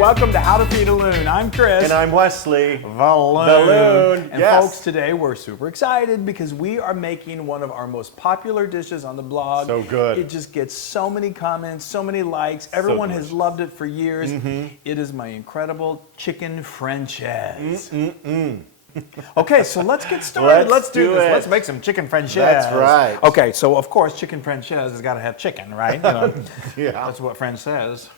welcome to How to Feed a Loon. I'm Chris. And I'm Wesley. The Loon. And folks, today we're super excited because we are making one of our most popular dishes on the blog. So good. It just gets so many comments, so many likes. Everyone has loved it for years. It is my incredible Chicken Francese. Okay, so let's get started. Let's do this. Let's make some Chicken Francese. That's right. Okay, so of course Chicken Francese has got to have chicken, right? You know, Yeah. that's what Fran says.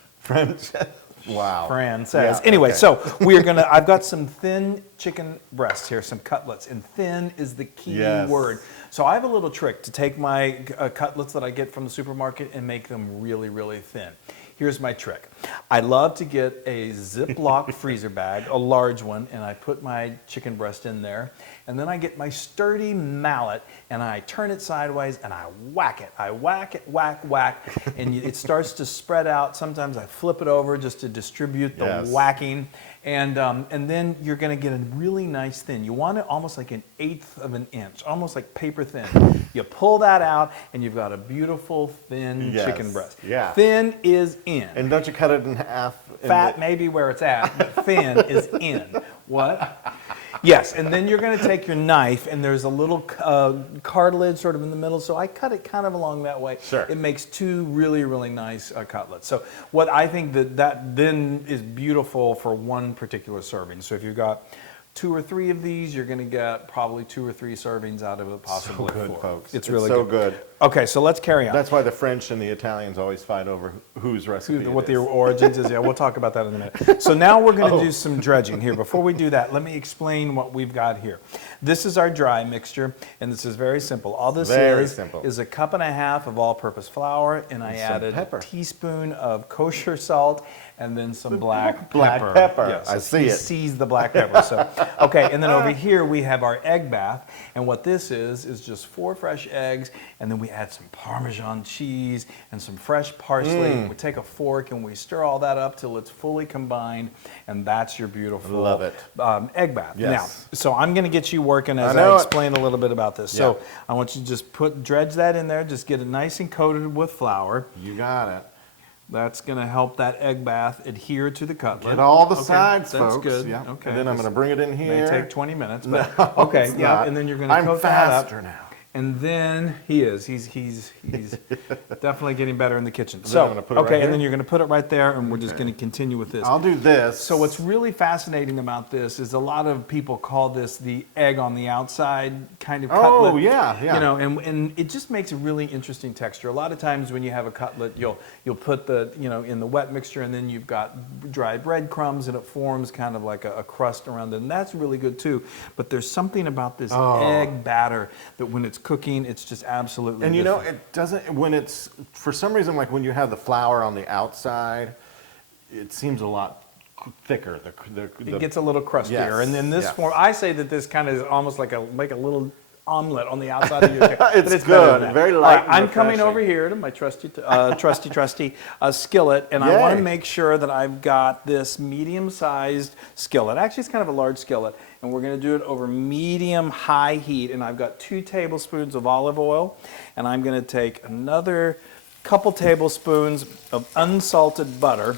Wow. Fran says. Yeah, anyway, okay. so we are gonna. I've got some thin chicken breasts here, some cutlets, and thin is the key word. So I have a little trick to take my cutlets that I get from the supermarket and make them really, really thin. Here's my trick. I love to get a Ziploc freezer bag, a large one, and I put my chicken breast in there. And then I get my sturdy mallet and I turn it sideways and I whack it. I whack it, whack, whack, and it starts to spread out. Sometimes I flip it over just to distribute the whacking. And then you're going to get a really nice thin. You want it almost like 1/8 of an inch, almost like paper thin. You pull that out, and you've got a beautiful thin chicken breast. Yeah. Thin is in. And don't you cut it in half? Fat may be where it's at, but thin is in. What? Yes, and then you're going to take your knife, and there's a little cartilage sort of in the middle, so I cut it kind of along that way. Sure. It makes two really, really nice cutlets. So what I think that then is beautiful for one particular serving. So if you've got 2 or 3 of these, you're going to get probably 2 or 3 servings out of it, possibly So good, 4. folks. It's really so good. good. Okay, so let's carry on. That's why the French and the Italians always fight over whose recipe What it the is. origins is. Yeah, we'll talk about that in a minute. So now we're going to do some dredging here. Before we do that, let me explain what we've got here. This is our dry mixture, and this is very simple. All this is 1.5 cups of all-purpose flour, and I added a teaspoon of kosher salt, and then some black pepper. Yes, I see it. Sees the black pepper. So, okay, and then over here we have our egg bath, and what this is just 4 fresh eggs, and then we add some Parmesan cheese and some fresh parsley. We take a fork and we stir all that up till it's fully combined, and that's your beautiful egg bath. Yes. Now, so I'm going to get you working as I explain a little bit about this. So I want you to just dredge that in there, just get it nice and coated with flour. You got it. That's going to help that egg bath adhere to the cutlet. Get all the sides, that's folks. good. Yeah. Okay. And then I'm going to bring it in here. May take 20 minutes, but No, okay, it's yeah. not. And then you're going to coat I'm that faster up. now. And then he's definitely getting better in the kitchen. So I'm gonna put it right and here? then you're going to put it right there, and we're just going to continue with this. I'll do this. So what's really fascinating about this is a lot of people call this the egg on the outside kind of cutlet. Oh, yeah. You know, and it just makes a really interesting texture. A lot of times when you have a cutlet, you'll put the, in the wet mixture, and then you've got dry breadcrumbs, and it forms kind of like a crust around it, and that's really good too. But there's something about this egg batter that when it's cooking, it's just absolutely And different. it doesn't, when it's, for some reason, like when you have the flour on the outside, it seems a lot thicker. It gets a little crustier. And in this form, I say that this kind of is almost like make a little omelet on the outside of your chicken. It's good, very light. Right, I'm coming over here to my trusty skillet, and I want to make sure that I've got this medium-sized skillet. Actually, it's kind of a large skillet, and we're going to do it over medium-high heat. And I've got 2 tablespoons of olive oil, and I'm going to take another couple tablespoons of unsalted butter,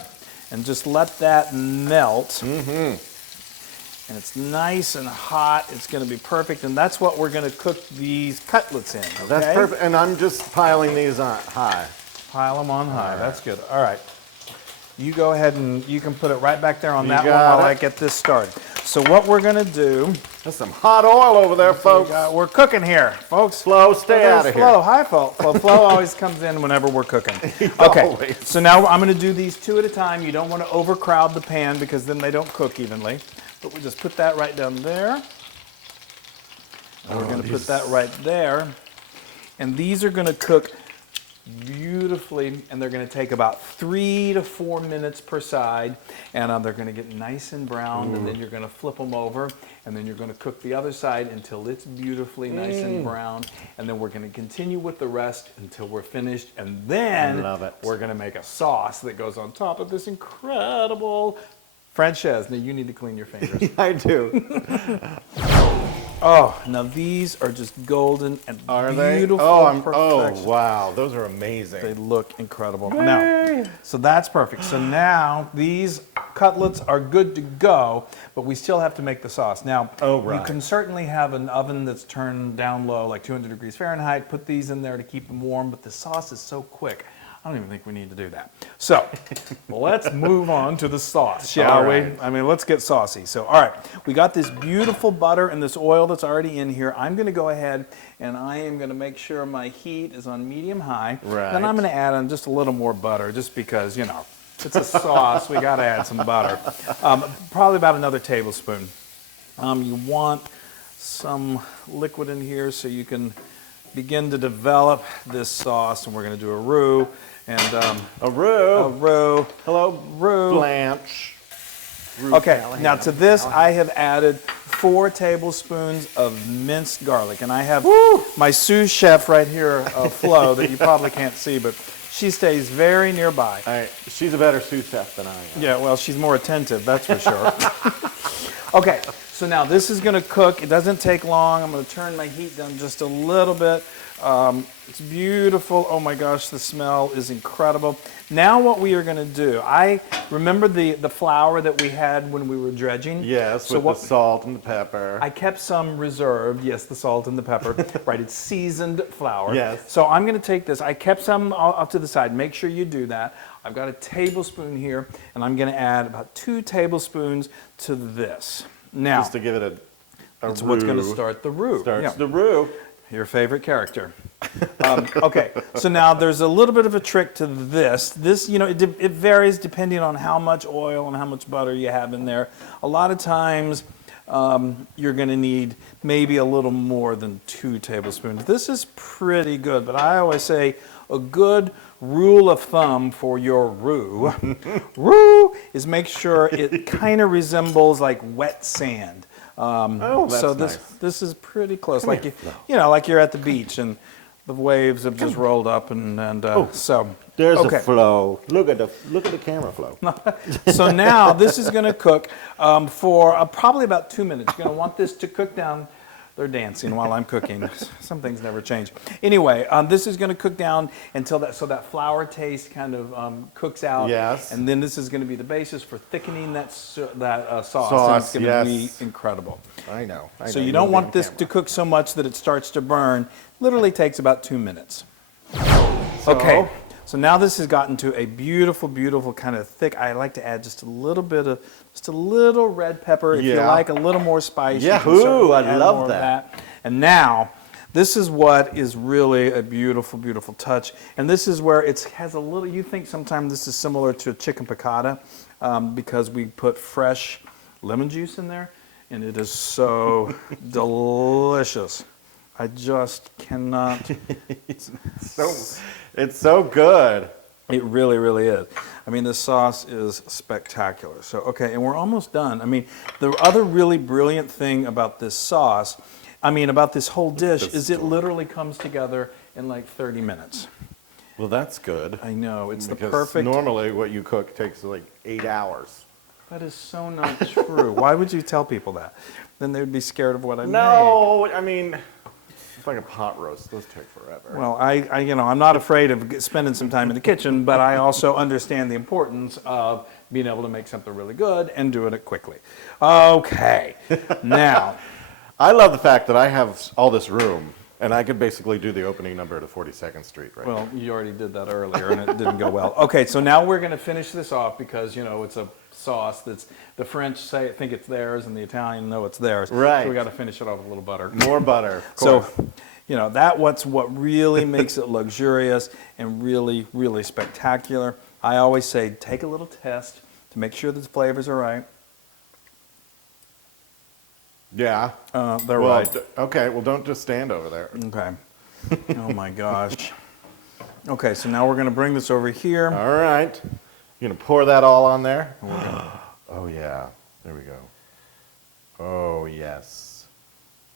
and just let that melt. And it's nice and hot. It's going to be perfect, and that's what we're going to cook these cutlets in. Okay? That's perfect, and I'm just piling these on high. Pile them on high. That's good. All right. You go ahead and you can put it right back there on that one got while it. I get this started. So what we're going to do... There's some hot oil over there, folks. We're cooking here, folks. Flo, stay out of here. Flo. Hi, Flo. Flo always comes in whenever we're cooking. Okay, Always. so now I'm going to do these 2 at a time. You don't want to overcrowd the pan because then they don't cook evenly. But we just put that right down there. And we're going to put that right there. And these are going to cook beautifully, and they're going to take about 3 to 4 minutes per side, and they're going to get nice and brown, and then you're going to flip them over, and then you're going to cook the other side until it's beautifully nice and brown, and then we're going to continue with the rest until we're finished, and then we're going to make a sauce that goes on top of this incredible Francese. Now you need to clean your fingers. I do. Oh, now these are just golden and beautiful. Oh, wow, those are amazing. They look incredible. Now, so that's perfect. So now these cutlets are good to go, but we still have to make the sauce. Now, Oh, right. you can certainly have an oven that's turned down low, like 200 degrees Fahrenheit, put these in there to keep them warm, but the sauce is so quick. I don't even think we need to do that. So, let's move on to the sauce, shall we? I mean, let's get saucy. So, all right, we got this beautiful butter and this oil that's already in here. I'm going to go ahead and I am going to make sure my heat is on medium high. Right. Then I'm going to add on just a little more butter, just because, you know, it's a sauce. We got to add some butter. Probably about another tablespoon. You want some liquid in here so you can begin to develop this sauce, and we're going to do a roux. And A roux. a roux. Hello, Roux. Blanche. Okay, now to this I have added 4 tablespoons of minced garlic, and I have my sous chef right here, Flo, that you probably can't see, but she stays very nearby. All right, she's a better sous chef than I am. Yeah, well, she's more attentive, that's for sure. Okay, so now this is going to cook. It doesn't take long. I'm going to turn my heat down just a little bit. It's beautiful. Oh my gosh, the smell is incredible. Now what we are going to do, I remember the flour that we had when we were dredging. Yes, so with the salt and the pepper. I kept some reserved. Yes, the salt and the pepper. Right, it's seasoned flour. Yes. So I'm going to take this. I kept some off to the side. Make sure you do that. I've got a tablespoon here, and I'm going to add about 2 tablespoons to this. Now, Just to give it a it's roux. what's going to start the roux. Starts Yeah. the roux. Your favorite character. Okay, so now there's a little bit of a trick to this. This, you know, it varies depending on how much oil and how much butter you have in there. A lot of times you're going to need maybe a little more than 2 tablespoons. This is pretty good, but I always say a good rule of thumb for your roux is make sure it kind of resembles like wet sand. That's So nice. this is pretty close. Come like here, you know, like you're at the beach and the waves have just rolled up and so. There's Okay. a flow. Look at the camera flow. So now this is going to cook for probably about 2 minutes. You're going to want this to cook down. They're dancing while I'm cooking. Some things never change. Anyway, this is going to cook down until that flour taste kind of cooks out. Yes. And then this is going to be the basis for thickening that sauce. Sauce, And it's going to yes. be incredible. I know. So you don't want this to cook so much that it starts to burn. Literally takes about 2 minutes. Okay. So now this has gotten to a beautiful, beautiful kind of thick. I like to add just a little red pepper. If you Yeah. like a little more spice, you can Yahoo! certainly I add love more of that. And now, this is what is really a beautiful, beautiful touch. And this is where it has a little, you think sometimes this is similar to chicken piccata because we put fresh lemon juice in there, and it is so delicious. I just cannot. It's so good. It really, really is. I mean, this sauce is spectacular. So, okay, and we're almost done. I mean, the other really brilliant thing about this sauce, I mean, about this whole dish, is it literally comes together in like 30 minutes. Well, that's good. I know, it's the Because perfect. normally what you cook takes like 8 hours. That is so not true. Why would you tell people that? Then they would be scared of what I made. No, I mean, it's like a pot roast. Those take forever. Well, I you know, I'm not afraid of spending some time in the kitchen, but I also understand the importance of being able to make something really good and doing it quickly. Okay, now. I love the fact that I have all this room, and I could basically do the opening number to 42nd Street right now. Well, you already did that earlier, and it didn't go well. Okay, so now we're going to finish this off because, you know, it's a sauce that's, the French think it's theirs, and the Italian know it's theirs. Right. So we got to finish it off with a little butter. More butter, of So, course. you know, what really makes it luxurious and really, really spectacular. I always say, take a little test to make sure that the flavors are right. Yeah. They're Well, right. okay, well, don't just stand over there. Okay. Oh my gosh. Okay, so now we're going to bring this over here. All right. You're going to pour that all on there? Oh, yeah. There we go. Oh, yes.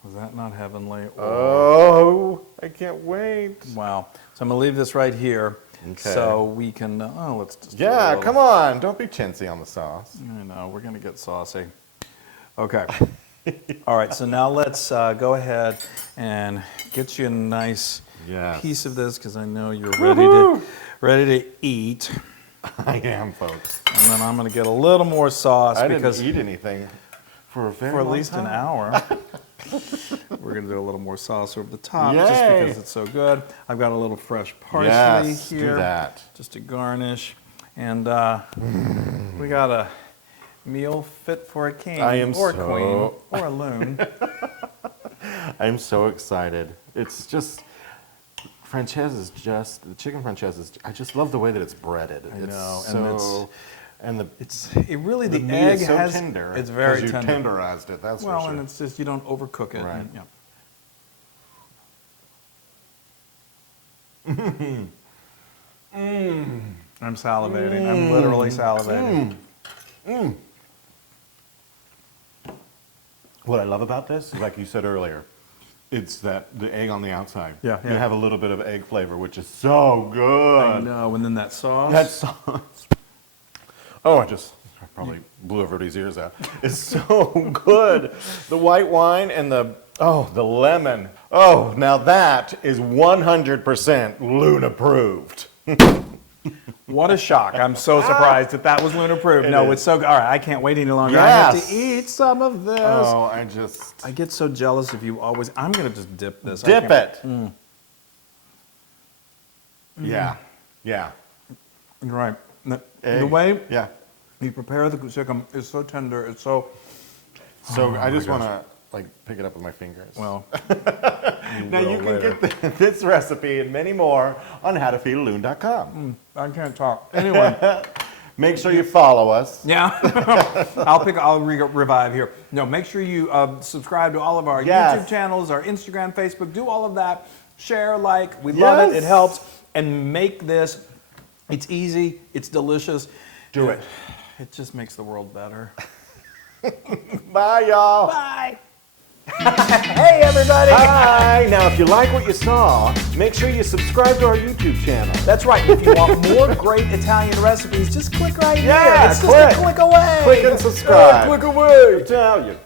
Was that not heavenly? Oh, I can't wait. Wow. So I'm going to leave this right here. Okay. So we can, let's just do a Yeah, little- come on. Don't be chintzy on the sauce. I know, we're going to get saucy. Okay. All right, so now let's go ahead and get you a nice Yes. piece of this because I know you're ready to eat. I am, folks. And then I'm going to get a little more sauce I because didn't eat anything for a very for at long least time. an hour. We're going to do a little more sauce over the top just Yay. because it's so good. I've got a little fresh parsley Yes, here. do that. Just to garnish. And we got a meal fit for a king I am or a so- queen or a loon. I'm so excited. It's just, Francese is just, the chicken Francese is, I just love the way that it's breaded. I It's know, so, and It really, the meat egg is so has, tender. it's very 'cause you tender. tenderized it, that's Well, for sure. and it's just, you don't overcook it. Right. And, I'm salivating. I'm literally salivating. What I love about this, like you said earlier, it's that the egg on the outside. Yeah, You yeah. have a little bit of egg flavor, which is so good. I know, and then that sauce. That sauce. Oh, I probably blew everybody's ears out. It's so good. The white wine and the lemon. Oh, now that is 100% Loon approved. What a shock. I'm so surprised that was Loon approved. It No, is. it's so good. All right, I can't wait any longer. I have Yes. to eat some of this. Oh, I get so jealous of you always. I'm going to just dip this. I dip can't- it. Yeah, yeah. You're right. The Egg. way Yeah. you prepare the chicken is so tender. It's so, So I just gosh. want to pick it up with my fingers. well. Now you can get this recipe and many more on howtofeedaloon.com. I can't talk. Anyway. Make sure you follow us. Yeah, I'll revive here. No, make sure you subscribe to all of our Yes. YouTube channels, our Instagram, Facebook. Do all of that. Share, like. We love it. Yes. It helps. And make this. It's easy. It's delicious. Do it. It just makes the world better. Bye, y'all. Bye. Hey, everybody. Hi. Now, if you like what you saw, make sure you subscribe to our YouTube channel. That's right. If you want more great Italian recipes, just click right Yeah, here. It's click. just a click away. Click and subscribe. Click away. I tell you.